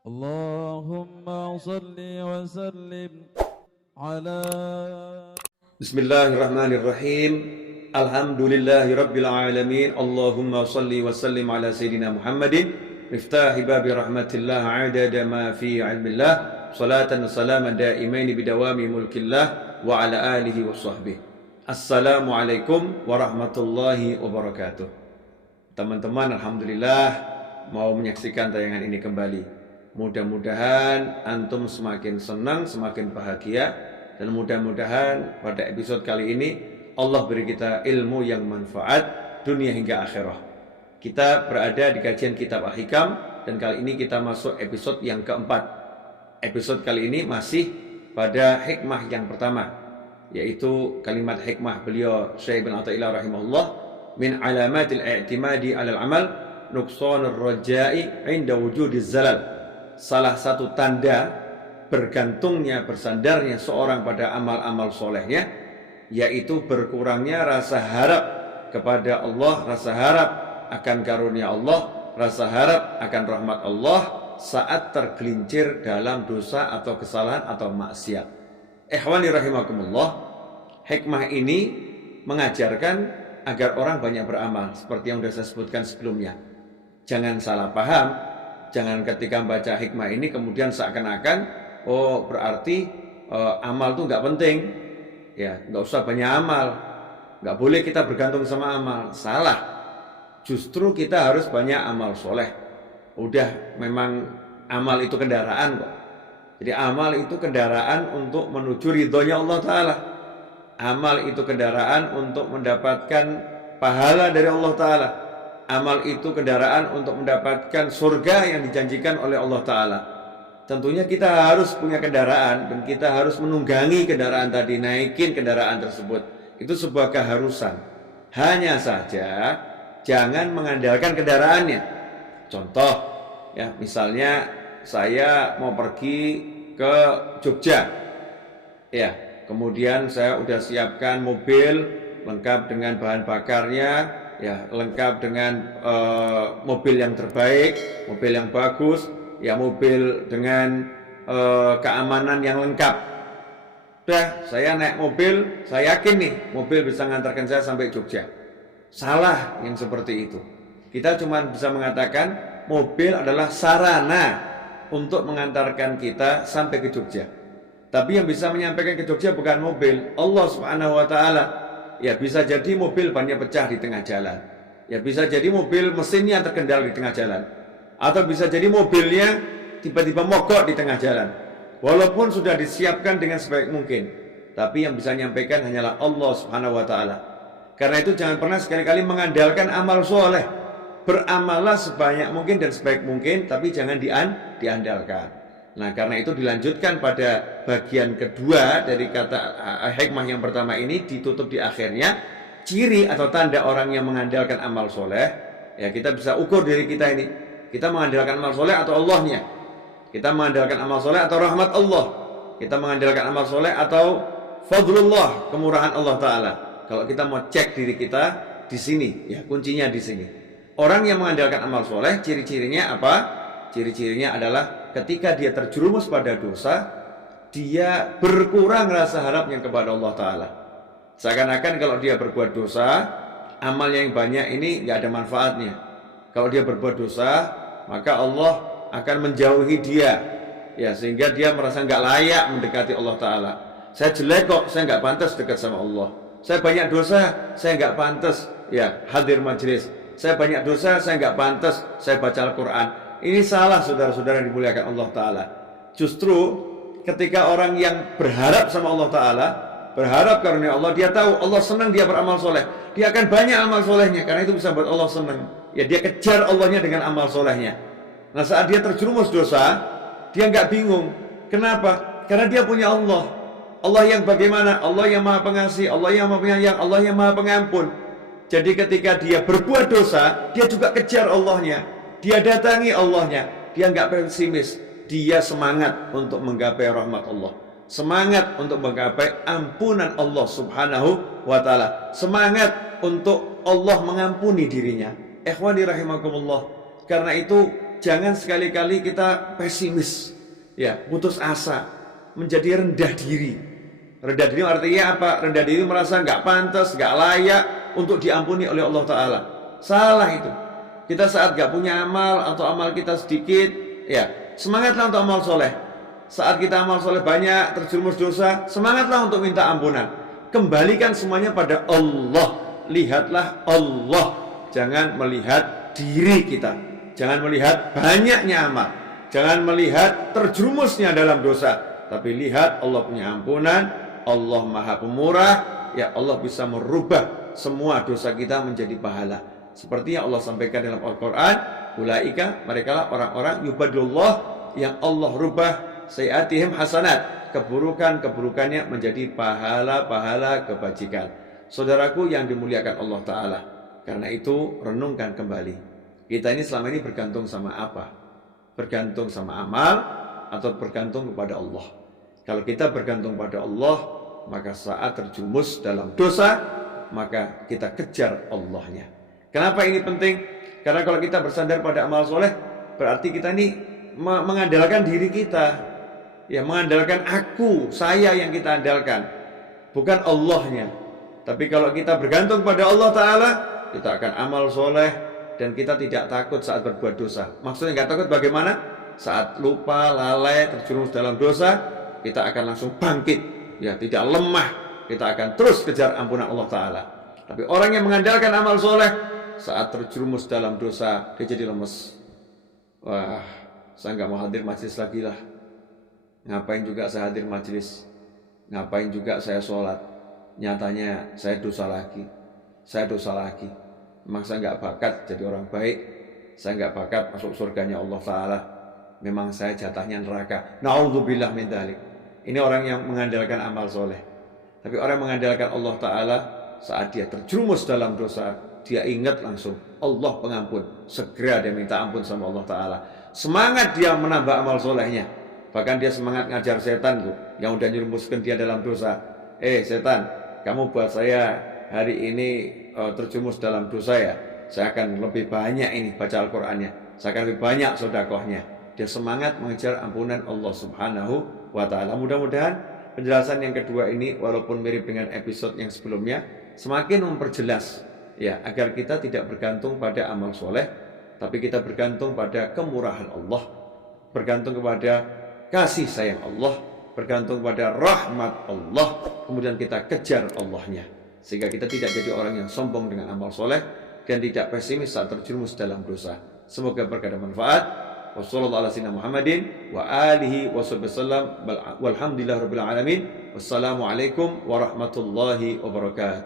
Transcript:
اللهم صل وسلم على Bismillahirrahmanirrahim. Alhamdulillahi rabbil alamin. Allahumma salli wa sallim ala sayyidina Muhammadin miftahi babi rahmatillah adada ma fi ilmillah salatan wa salaman daimaini bidawami mulkillah wa ala alihi wa sahbihi. Assalamualaikum warahmatullahi wabarakatuh. Teman-teman, alhamdulillah mau menyaksikan tayangan ini kembali. Mudah-mudahan antum semakin senang, semakin bahagia, dan mudah-mudahan pada episode kali ini Allah beri kita ilmu yang manfaat dunia hingga akhirah. Kita berada di kajian kitab Al-Hikam, dan kali ini kita masuk episode yang keempat. Episode kali ini masih pada hikmah yang pertama, yaitu kalimat hikmah beliau Syekh bin Athaillah rahimahullah, min alamatil i'timadi 'alal amal nuqsanur raja'i 'inda wujudiz zalal. Salah satu tanda bergantungnya, bersandarnya seorang pada amal-amal solehnya, yaitu berkurangnya rasa harap kepada Allah, rasa harap akan karunia Allah, rasa harap akan rahmat Allah saat tergelincir dalam dosa atau kesalahan atau maksiat. Ikhwani rahimakumullah, hikmah ini mengajarkan agar orang banyak beramal, seperti yang sudah saya sebutkan sebelumnya. Jangan salah paham. Jangan ketika membaca hikmah ini kemudian seakan-akan berarti amal itu nggak penting, ya nggak usah banyak amal, nggak boleh kita bergantung sama amal. Salah. Justru kita harus banyak amal soleh. Udah, memang amal itu kendaraan kok. Jadi amal itu kendaraan untuk menuju ridhonya Allah Ta'ala. Amal itu kendaraan untuk mendapatkan pahala dari Allah Ta'ala. Amal itu kendaraan untuk mendapatkan surga yang dijanjikan oleh Allah Ta'ala. Tentunya kita harus punya kendaraan, dan kita harus menunggangi kendaraan tadi, naikin kendaraan tersebut. Itu sebuah keharusan. Hanya saja jangan mengandalkan kendaraannya. Contoh, ya misalnya saya mau pergi ke Jogja, ya kemudian saya udah siapkan mobil lengkap dengan bahan bakarnya, ya lengkap dengan mobil yang terbaik, mobil yang bagus, ya mobil dengan keamanan yang lengkap. Udah, saya naik mobil, saya yakin nih mobil bisa mengantarkan saya sampai Jogja. Salah yang seperti itu. Kita cuma bisa mengatakan mobil adalah sarana untuk mengantarkan kita sampai ke Jogja. Tapi yang bisa menyampaikan ke Jogja bukan mobil, Allah Subhanahu wa Ta'ala. Ya bisa jadi mobil bannya pecah di tengah jalan. Ya bisa jadi mobil mesinnya terkendala di tengah jalan. Atau bisa jadi mobilnya tiba-tiba mogok di tengah jalan. Walaupun sudah disiapkan dengan sebaik mungkin, tapi yang bisa menyampaikan hanyalah Allah Subhanahu wa Ta'ala. Karena itu jangan pernah sekali-kali mengandalkan amal soleh. Beramallah sebanyak mungkin dan sebaik mungkin, tapi jangan diandalkan. Nah, karena itu dilanjutkan pada bagian kedua dari kata hikmah yang pertama ini, ditutup di akhirnya, ciri atau tanda orang yang mengandalkan amal soleh. Ya, kita bisa ukur diri kita ini. Kita mengandalkan amal soleh atau Allahnya. Kita mengandalkan amal soleh atau rahmat Allah. Kita mengandalkan amal soleh atau fadlullah, kemurahan Allah Ta'ala. Kalau kita mau cek diri kita di sini, ya kuncinya di sini. Orang yang mengandalkan amal soleh, ciri-cirinya apa? Ciri-cirinya adalah ketika dia terjerumus pada dosa, dia berkurang rasa harapnya kepada Allah Ta'ala. Seakan-akan kalau dia berbuat dosa, amalnya yang banyak ini nggak ada manfaatnya. Kalau dia berbuat dosa, maka Allah akan menjauhi dia, ya sehingga dia merasa nggak layak mendekati Allah Ta'ala. Saya jelek kok, saya nggak pantas dekat sama Allah. Saya banyak dosa, saya nggak pantas ya hadir majelis. Saya banyak dosa, saya nggak pantas saya baca Al-Quran. Ini salah, saudara-saudara yang dimuliakan Allah Ta'ala. Justru ketika orang yang berharap sama Allah Ta'ala, berharap karunia Allah, dia tahu Allah senang dia beramal soleh, dia akan banyak amal solehnya, karena itu bisa buat Allah senang. Ya dia kejar Allahnya dengan amal solehnya. Nah saat dia terjerumus dosa, dia nggak bingung. Kenapa? Karena dia punya Allah. Allah yang bagaimana? Allah yang maha pengasih, Allah yang maha penyayang, Allah yang maha pengampun. Jadi ketika dia berbuat dosa, dia juga kejar Allahnya. Dia datangi Allahnya. Dia nggak pesimis. Dia semangat untuk menggapai rahmat Allah. Semangat untuk menggapai ampunan Allah Subhanahu wa Ta'ala. Semangat untuk Allah mengampuni dirinya. Ikhwani rahimakumullah. Karena itu jangan sekali-kali kita pesimis, ya, putus asa, menjadi rendah diri. Rendah diri artinya apa? Rendah diri merasa nggak pantas, nggak layak untuk diampuni oleh Allah Ta'ala. Salah itu. Kita saat nggak punya amal atau amal kita sedikit, ya, semangatlah untuk amal soleh. Saat kita amal soleh banyak, terjerumus dosa, semangatlah untuk minta ampunan. Kembalikan semuanya pada Allah. Lihatlah Allah. Jangan melihat diri kita. Jangan melihat banyaknya amal. Jangan melihat terjerumusnya dalam dosa. Tapi lihat Allah punya ampunan. Allah Maha Pemurah. Ya, Allah bisa merubah semua dosa kita menjadi pahala. Seperti yang Allah sampaikan dalam Al-Quran. Ulaika, mereka lah orang-orang yubadullah yang Allah rubah sayiatihim hasanat. Keburukan-keburukannya menjadi pahala-pahala kebajikan. Saudaraku yang dimuliakan Allah Ta'ala. Karena itu renungkan kembali. Kita ini selama ini bergantung sama apa? Bergantung sama amal atau bergantung kepada Allah? Kalau kita bergantung pada Allah, maka saat terjumus dalam dosa, maka kita kejar Allahnya. Kenapa ini penting? Karena kalau kita bersandar pada amal soleh, berarti kita ini mengandalkan diri kita. Ya, mengandalkan aku, saya yang kita andalkan, bukan Allahnya. Tapi kalau kita bergantung pada Allah Ta'ala, kita akan amal soleh dan kita tidak takut saat berbuat dosa. Maksudnya nggak takut bagaimana? Saat lupa, lalai, terjerumus dalam dosa, kita akan langsung bangkit. Ya, tidak lemah. Kita akan terus kejar ampunan Allah Ta'ala. Tapi orang yang mengandalkan amal soleh, saat terjerumus dalam dosa, dia jadi lemes. Wah, saya nggak mau hadir majelis lagi lah. Ngapain juga saya hadir majelis? Ngapain juga saya sholat? Nyatanya saya dosa lagi. Saya dosa lagi. Memang saya nggak bakat jadi orang baik. Saya nggak bakat masuk surganya Allah Ta'ala. Memang saya jatahnya neraka. Na'udzubillah min dzalik. Ini orang yang mengandalkan amal soleh. Tapi orang yang mengandalkan Allah Ta'ala, saat dia terjerumus dalam dosa, dia ingat langsung Allah pengampun. Segera dia minta ampun sama Allah Ta'ala. Semangat dia menambah amal solehnya. Bahkan dia semangat ngajar setan tuh, yang udah nyerumuskan dia dalam dosa. Setan, kamu buat saya hari ini terjumus dalam dosa ya. Saya akan lebih banyak ini baca Al-Qur'annya. Saya akan lebih banyak sedekahnya. Dia semangat mengejar ampunan Allah Subhanahu wa Ta'ala. Mudah-mudahan penjelasan yang kedua ini, walaupun mirip dengan episode yang sebelumnya, semakin memperjelas ya, agar kita tidak bergantung pada amal soleh, tapi kita bergantung pada kemurahan Allah, bergantung kepada kasih sayang Allah, bergantung pada rahmat Allah, kemudian kita kejar Allahnya, sehingga kita tidak jadi orang yang sombong dengan amal soleh dan tidak pesimis saat terjerumus dalam dosa. Semoga berkah dan manfaat. Wassalamualaikum warahmatullahi wabarakatuh.